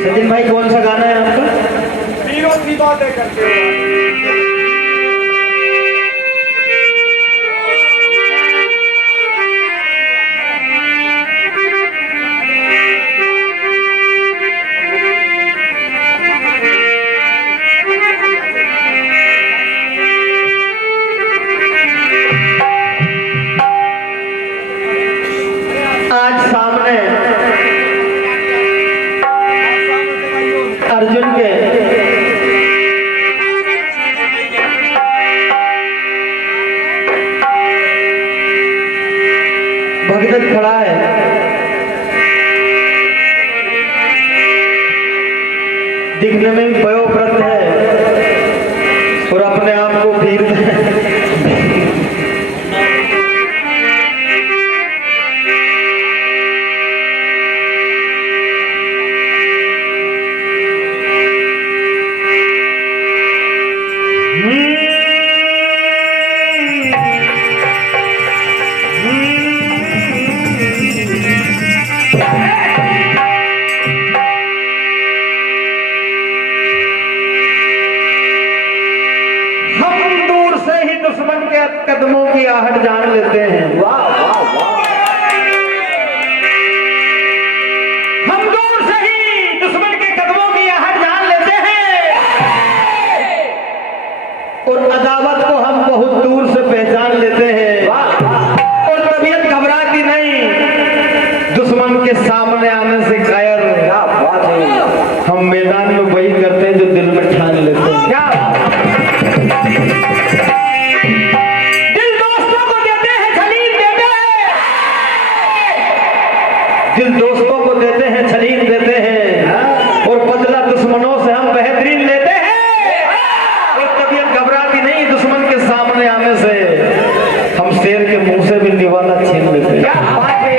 सचिन भाई कौन सा गाना है आपका? तीनों की बातें करते हो। आज सामने अर्जुन के भगदत्त खड़ा है। दिखने में भी वयोवृद्ध है और अपने आप को वीर दुश्मन के कदमों की आहट जान लेते हैं। वाह वाह वाह। हम दूर से ही दुश्मन के कदमों की आहट जान लेते हैं और अदावत को हम बहुत दूर से पहचान लेते हैं। और तबीयत घबराती नहीं दुश्मन के सामने आने से कायर। क्या बात है। हम मैदान में वही करते हैं जो दिल में ठान लेते हैं। क्या दिल दोस्तों को देते हैं, छलीन देते हैं और बदला दुश्मनों से हम बेहतरीन लेते हैं। और तबीयत घबराती नहीं दुश्मन के सामने आने से। हम शेर के मुंह से भी दीवाना छीन लेते हैं। क्या बात है।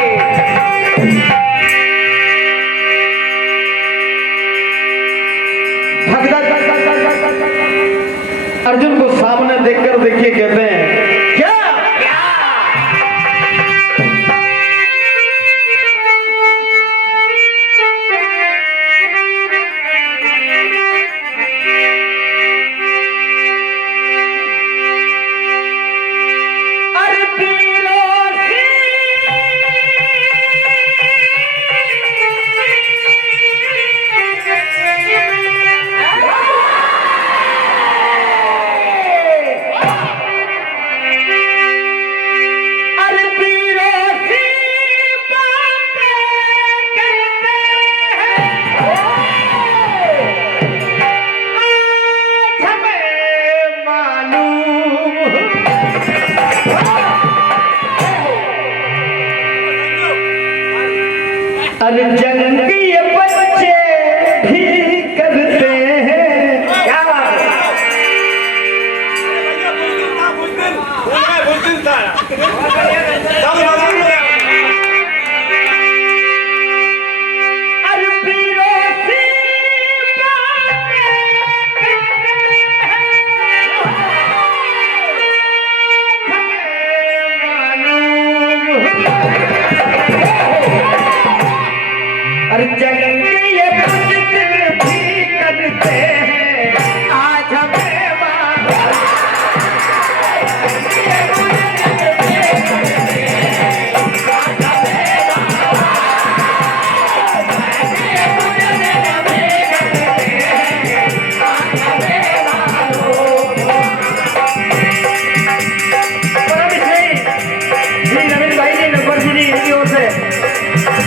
अर्जुन को सामने देखकर देखिए कहते हैं क्या अरे जंग ये बच्चे भी करते हैं। क्या अरे जंग ये बच्चे भी करते हैं। आज हमें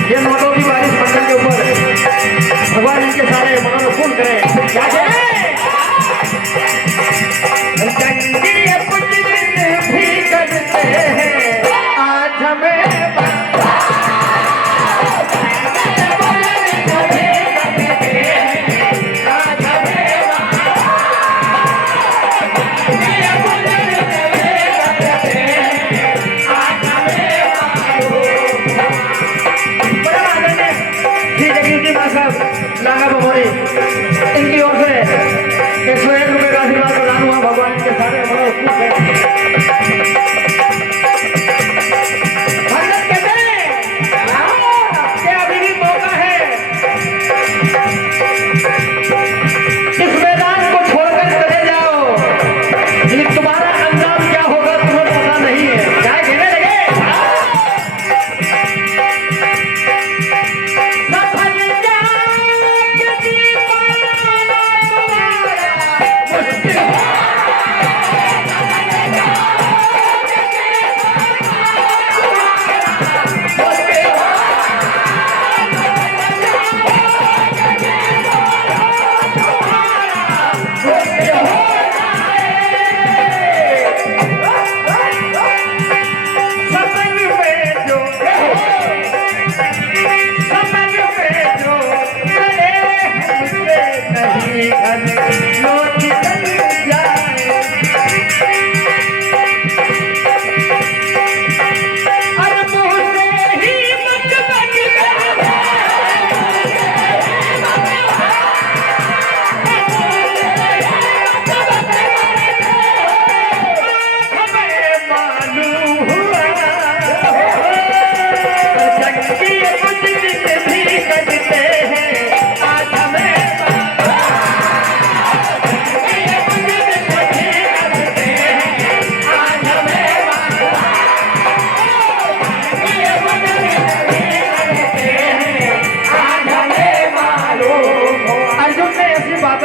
ये नोटों की बारिश मंडल के ऊपर भगवान इनके सारे मनों को पूर्ण करें। क्या कुछ दिन भी करते हैं। आज हमें लांगा बमोरी इनकी ओर से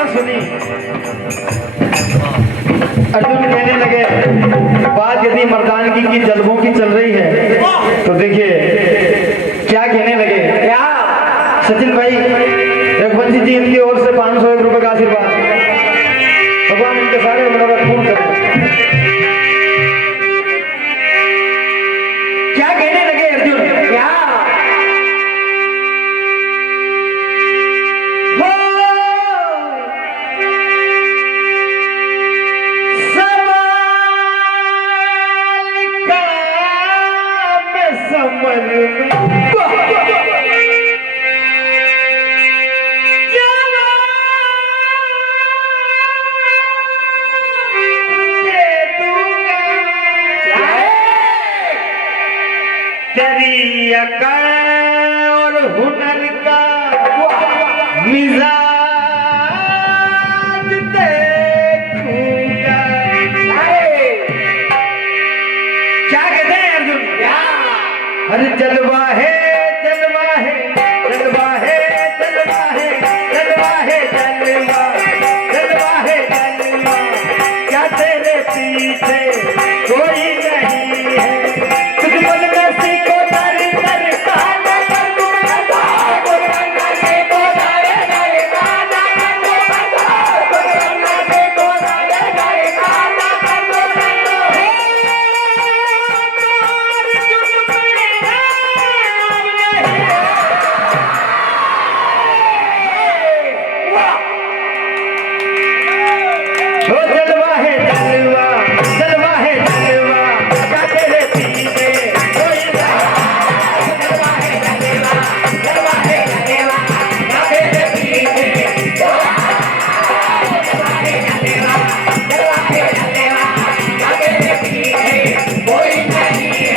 सुनी। अर्जुन कहने लगे बात यदि मर्दानगी की जलवों की चल रही है तो देखिए क्या कहने लगे। क्या सचिन भाई रघुवंशी जी इनकी ओर से 501 रुपए का आशीर्वाद, भगवान इनके सारे मनोरथ पूर्ण करें। क्या कहने लगे अर्जुन। क्या तेरी अकल और हुनर का मिजाज देखूंगा। क्या कहते हैं अर्जुन। अरे जलवा है जलवा है जलवा है जलवा है जलवा है जलवा जलवा है जलवा, क्या तेरे पीछे कोई नहीं है। तुझ में सीखो तर तर काना कर दूंगा, सीखो तर तर काना कर दूंगा, सीखो तर तर काना कर दूंगा। जलवा है जलवा जलवा है जलवा, क्या तेरे पीछे कोई जलवा है जलवा जलवा है जलवा, क्या तेरे पीछे जलवा है जलवा जलवा है जलवा, क्या तेरे पीछे कोई नहीं है।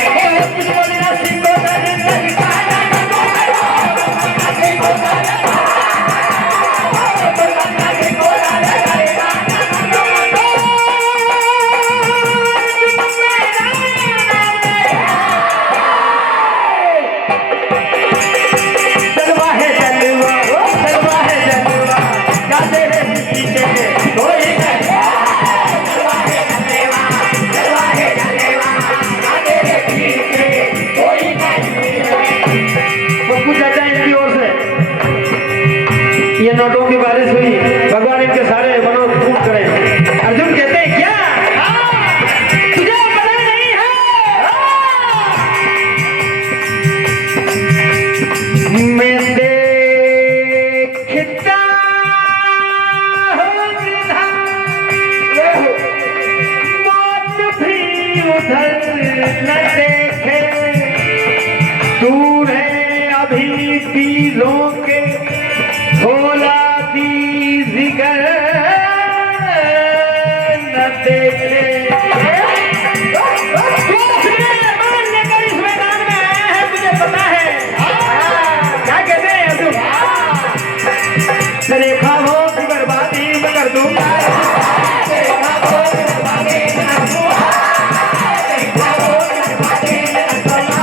तुझको नसीब को दर दर काना कर दूंगा, सीखो तर ये नोटों की बारिश हुई, भगवान इनके सारे मनोरथ पूर्ण करें। अर्जुन कहते हैं क्या तुझे पता नहीं है, मैं देखता हूँ जिधर मौत भी उधर न देखे, दूर है अभी तीरों के भोला दी जिगर न देखे। इस मैदान में आया है मुझे पता है। क्या कहते हैं अर्जुन। देखा हो कि बर्बादी में कर दूंगा, देखा हो कि बर्बादी में कर दूंगा, देखा हो कि बर्बादी में कर दूंगा।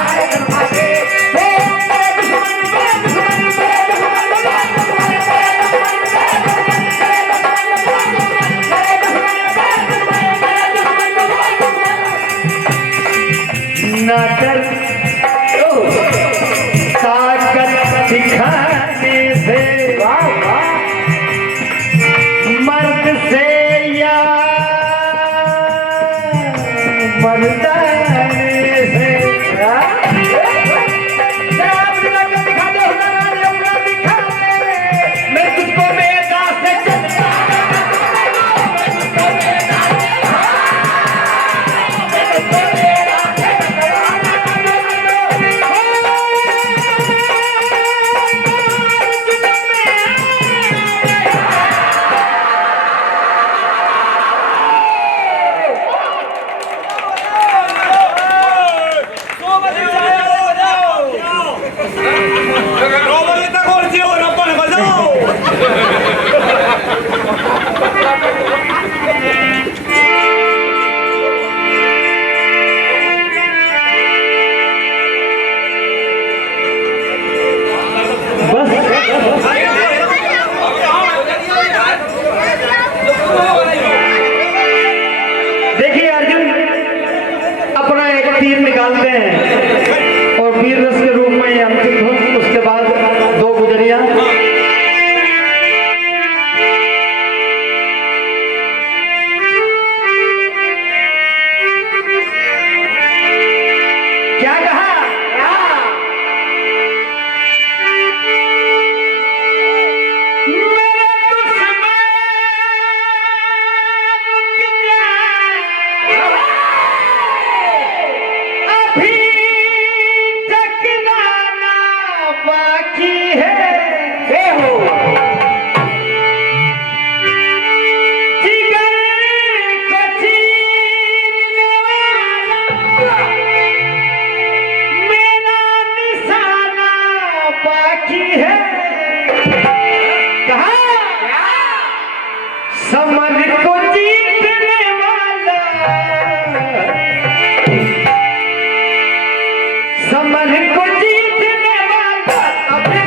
बाकी है हो जिगर को चीरने वाला मेरा निशाना बाकी है। कहा समझ को जीतने वाला समझ को जीतने वाला अपने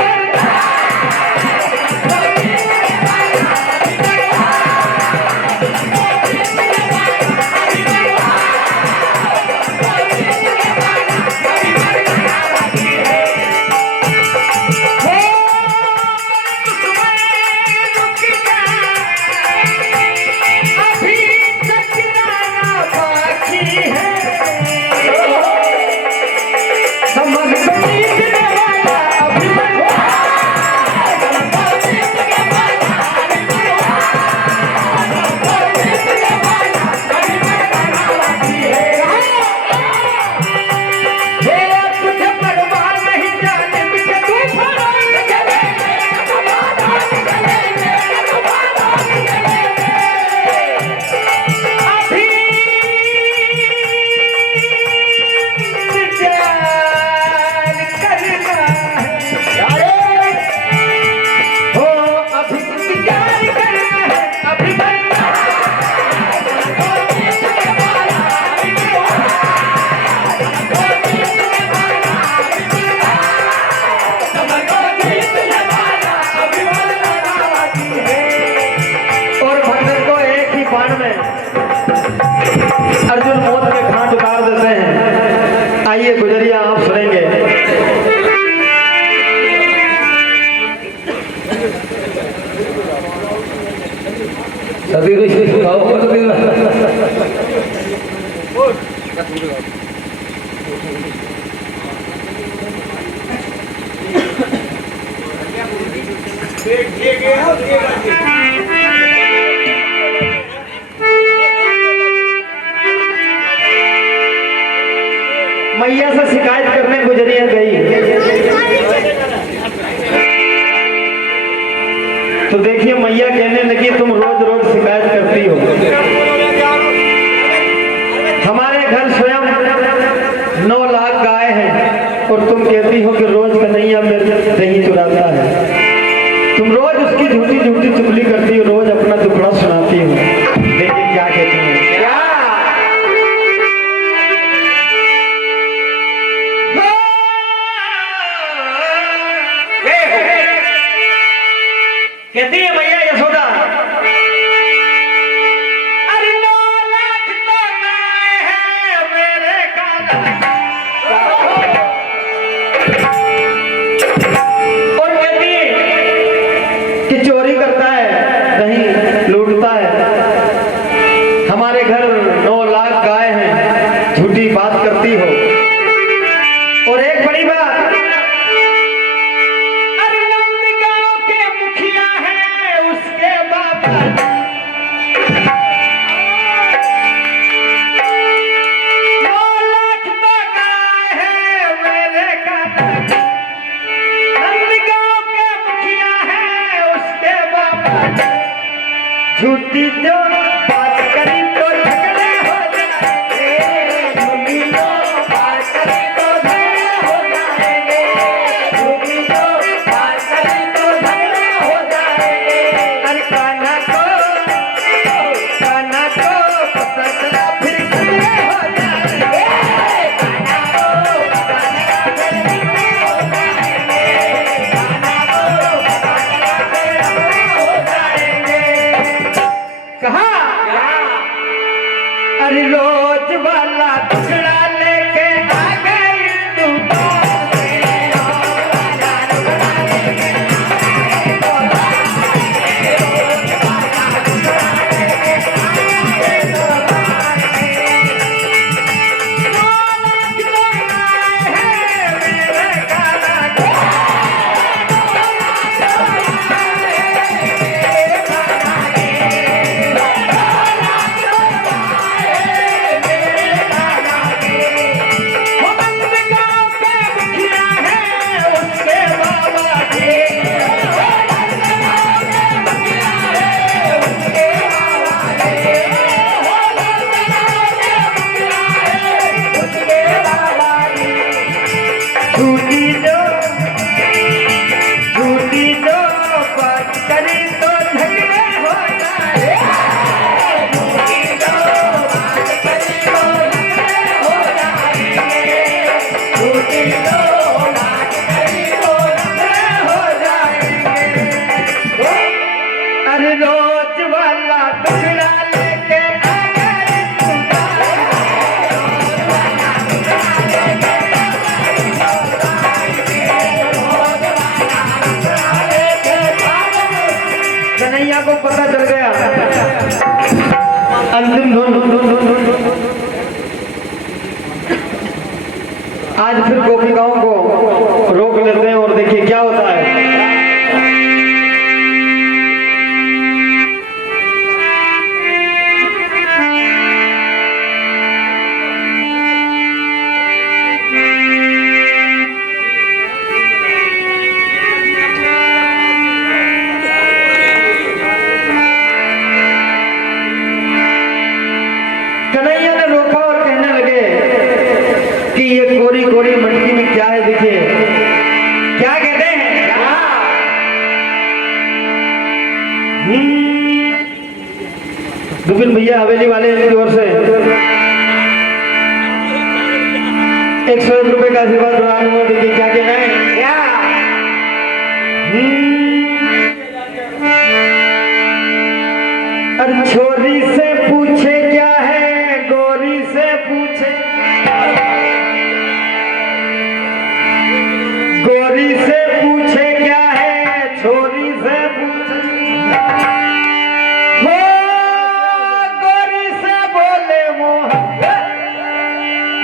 अर्जुन मौत के घाट उतार देते हैं। आइए गुजरिया आप सुनेंगे। सभी मैया से शिकायत करने गुजरिया गई तो देखिए मैया कहने लगी तुम रोज रोज शिकायत करती हो। हमारे घर स्वयं 9 लाख गाय हैं और तुम कहती हो कि रोज कन्हैया मेरे दही चुराता है। तुम रोज उसकी झूठी झूठी चुगली करती हो, रोज अपना दुखड़ा सुनाती हो। देखिए क्या कहती है। कहती है मैया यशोदा अरे 9 लाख तो गाय है मेरे और कहती है कि चोरी करता है, दही लूटता है। हमारे घर 9 लाख गाय हैं, झूठी बात करती हो। और एक बड़ी बात उसके बाद को पता चल गया। अंतिम धुन। आज फिर गोपिकाओं को रोक लेते हैं और देखिए क्या होता है। कन्हैया ने रोका और कहने लगे कि ये कोरी कोरी मटकी में क्या है, देखिए क्या कहते हैं। गोविंद भैया हवेली वाले की ओर से 101 रुपए का आशीर्वाद प्रदान हुआ। देखिए क्या कहना है। क्या अरे छोरी से पूछे क्या है, गोरी से पूछे, गोरी से पूछे क्या है, छोरी से पूछे, हो गोरी से बोले मोहन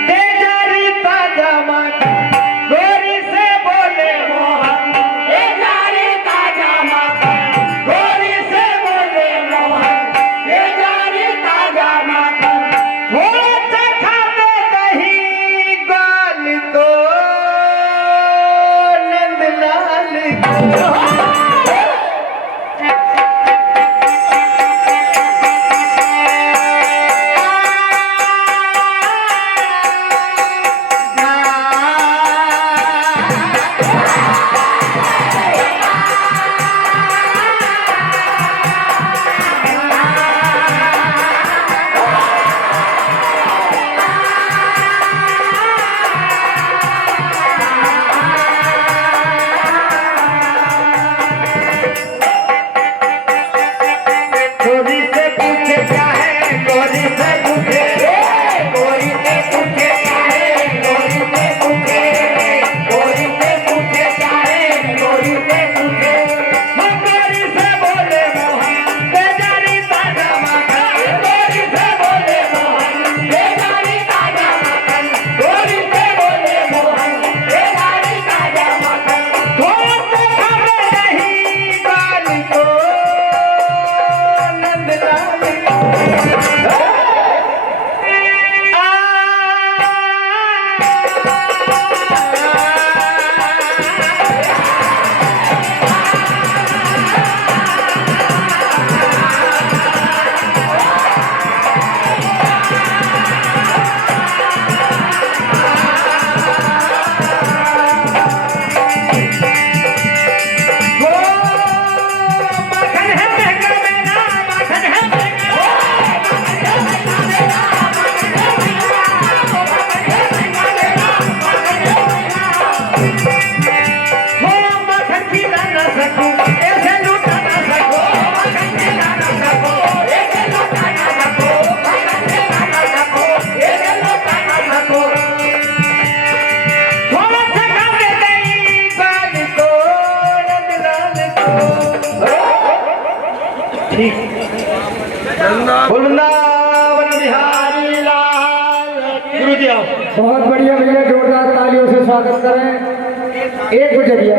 दे जारी ताजा माखन, गोरी से बोले मोहन दे जारी ताजा माखन, गोरी से बोले मोहन दे जारी ताजा माखन, थोड़ा सा खाते दही गाल को नंदलाल को। गोरी से पूछे क्या है, गोरी से पूछे, गोरी से पूछे क्या है, गोरी से पूछे, गोरी से पूछे क्या है, गोरी से पूछे, हम गोरी से बोले मोहन दे जारी ताजा माखन, गोरी से बोले मोहन दे जारी ताजा माखन, गोरी से बोले मोहन दे जारी ताजा माखन, थोड़ा सा खावे दही गाल को नंदलाल को। माखन है महंगा मेरा, माखन है महंगा, हो माखन खिला ना सकूं, ऐसे लूटा ना सकूं, माखन खिला ना सकूं, ऐसे लूटा ना सकूं, माखन खिला ना सकूं, ऐसे लूटा ना सकूं, थोड़ा सा खावे दही गाल को नंदलाल को। ठीक बोल वृंदावन बिहारी लाल। गुरु जी आओ। बहुत बढ़िया भैया, जोरदार तालियों से स्वागत करें। एक बजे भैया।